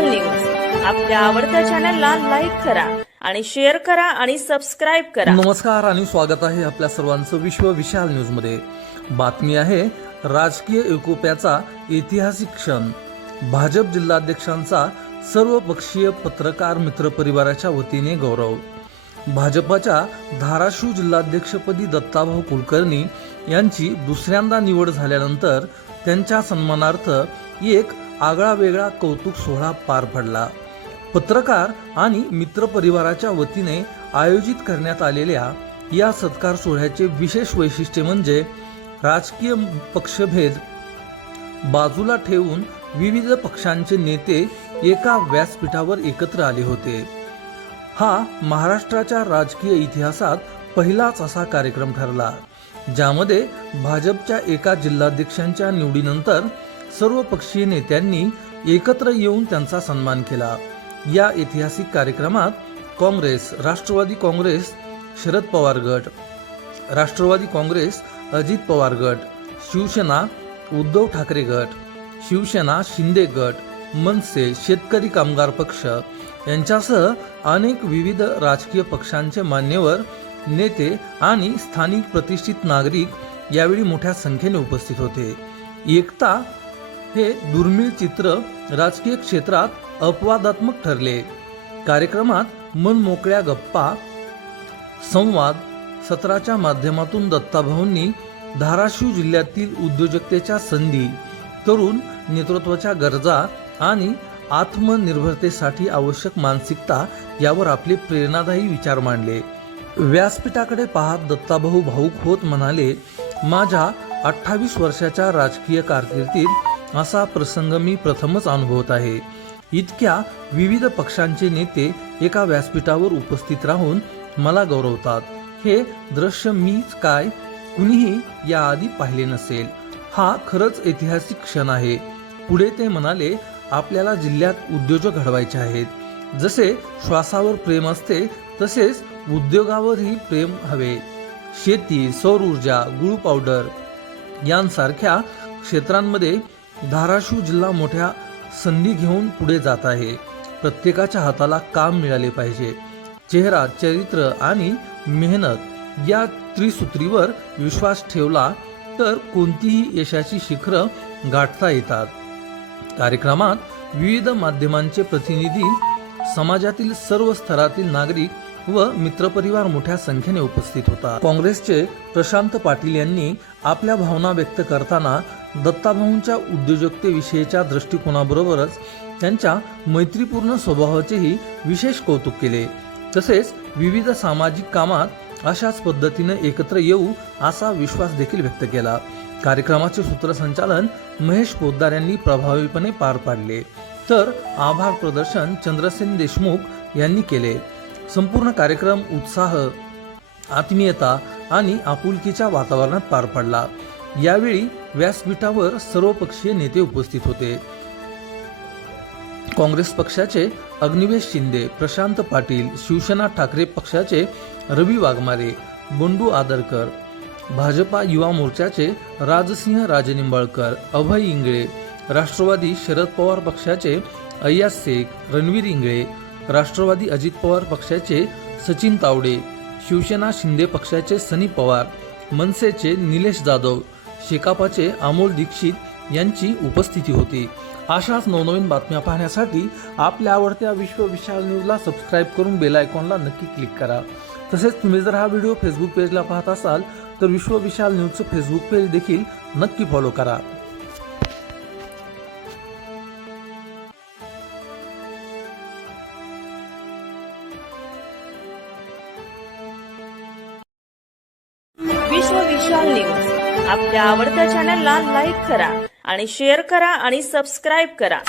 विशाल news आपल्या आवडत्या चॅनलला लाईक करा आणि शेअर करा आणि सबस्क्राईब करा. नमस्कार आणि स्वागत आहे आपल्या सर्वांचं विश्व विशाल न्यूजमध्ये. बातमी आहे राजकीय एकोप्याचा ऐतिहासिक क्षण. भाजप जिल्हाध्यक्षांचा सर्व पक्षीय पत्रकार मित्र परिवाराच्या वतीने गौरव. भाजपाच्या धाराशिव जिल्हाध्यक्षपदी दत्ताभाऊ कुलकर्णी यांची दुसऱ्यांदा निवड झाल्यानंतर त्यांच्या सन्मानार्थ एक आगळा वेगळा कौतुक सोहळा पार पडला. पत्रकार आणि मित्र परिवाराच्या वतीने आयोजित करण्यात आलेल्या या सत्कार सोहळ्याचे विशेष वैशिष्ट्य म्हणजे राजकीय पक्षभेद बाजूला ठेवून विविध पक्षांचे नेते एका व्यासपीठावर एकत्र आले होते. हा महाराष्ट्राच्या राजकीय इतिहासात पहिलाच असा कार्यक्रम ठरला ज्यामध्ये भाजपच्या एका जिल्हाध्यक्षांच्या निवडीनंतर सर्व पक्षीय नेत्यांनी एकत्र येऊन त्यांचा सन्मान केला. या ऐतिहासिक कार्यक्रमात काँग्रेस राष्ट्रवादी काँग्रेस शरद पवार गट राष्ट्रवादी काँग्रेस अजित पवार गट शिवसेना उद्धव ठाकरे गट शिवसेना शिंदे गट मनसे शेतकरी कामगार पक्ष यांच्यासह अनेक विविध राजकीय पक्षांचे मान्यवर नेते आणि स्थानिक प्रतिष्ठित नागरिक यावेळी मोठ्या संख्येने उपस्थित होते. एकता हे दुर्मिळ चित्र राजकीय क्षेत्रात अपवादात्मक ठरले. कार्यक्रमात मन मोकळ्या गप्पा संवाद सत्राच्या माध्यमातून दत्ताभाऊंनी धाराशिव जिल्ह्यातील उद्योजकतेच्या संधी तरुण नेतृत्वाच्या गरजा आणि आत्मनिर्भरतेसाठी आवश्यक मानसिकता यावर आपले प्रेरणादायी विचार मांडले. व्यासपीठाकडे पाहत दत्ताभाऊ भाऊक होत म्हणाले माझ्या अठ्ठावीस वर्षाच्या राजकीय कारकिर्दीत असा प्रसंग मी प्रथमच अनुभवत आहे. इतक्या विविध पक्षांचे नेते एका व्यासपीठावर उपस्थित राहून मला गौरवतात. हे दृश्य मीच काय कुणीही याआधी पाहिले नसेल. हा खरंच ऐतिहासिक क्षण आहे. पुढे ते म्हणाले आपल्याला जिल्ह्यात उद्योजक घडवायचे आहेत. जसे श्वासावर प्रेम असते तसेच उद्योगावरही प्रेम हवे. शेती सौर ऊर्जा गुळ पावडर यांसारख्या क्षेत्रांमध्ये धाराशिव जिल्हा मोठ्या संधी घेऊन पुढे जात आहे. प्रत्येकाच्या हाताला काम मिळाले पाहिजे. चेहरा चरित्र आणि मेहनत या त्रिसूत्रीवर विश्वास ठेवला तर कोणतीही यशाची शिखरं गाठता येतात. कार्यक्रमात विविध माध्यमांचे प्रतिनिधी समाजातील सर्व स्तरातील नागरिक व मित्रपरिवार मोठ्या संख्येने उपस्थित होता. काँग्रेसचे प्रशांत पाटील यांनी आपल्या भावना व्यक्त करताना दत्ताभाऊंच्या उद्योजकतेविषयीच्या दृष्टिकोनाबरोबरच त्यांच्या मैत्रीपूर्ण स्वभावाचेही विशेष कौतुक केले. तसेच विविध सामाजिक कामात अशाच पद्धतीने एकत्र येऊ असा विश्वास देखील व्यक्त केला. कार्यक्रमाचे सूत्रसंचालन महेश पोद्दार यांनी प्रभावीपणे पार पाडले. तर आभार प्रदर्शन चंद्रसेन देशमुख यांनी केले. संपूर्ण कार्यक्रम उत्साह आत्मीयता आणि आपुलकीच्या वातावरणात पार पडला. यावेळी व्यासपीठावर सर्वपक्षीय नेते उपस्थित होते. काँग्रेस पक्षाचे अग्निवेश शिंदे प्रशांत पाटील शिवसेना ठाकरे पक्षाचे रवी वाघमारे बंडू आदरकर भाजपा युवा मोर्चाचे राजसिंह राजनिंबाळकर अभय इंगळे राष्ट्रवादी शरद पवार पक्षाचे अय्याज शेख रणवीर इंगळे राष्ट्रवादी अजित पवार पक्षाचे सचिन तावडे शिवसेना शिंदे पक्षाचे सनी पवार मनसेचे निलेश जाधव शेकापाचे अमोल दीक्षित यांची उपस्थिती होती. अशाच नवनवीन बातम्या पाहण्यासाठी आपल्या आवडत्या विश्व विशाल न्यूजला सबस्क्राईब करून बेल आयकॉनला नक्की क्लिक करा. तसेच तुम्ही जर हा व्हिडिओ फेसबुक पेजला पाहत असाल तर विश्व विशाल न्यूजचं फेसबुक पेज देखील नक्की फॉलो करा. विशाल न्यूज आपल्या आवडत्या चॅनलला लाईक करा आणि शेअर करा आणि सबस्क्राईब करा.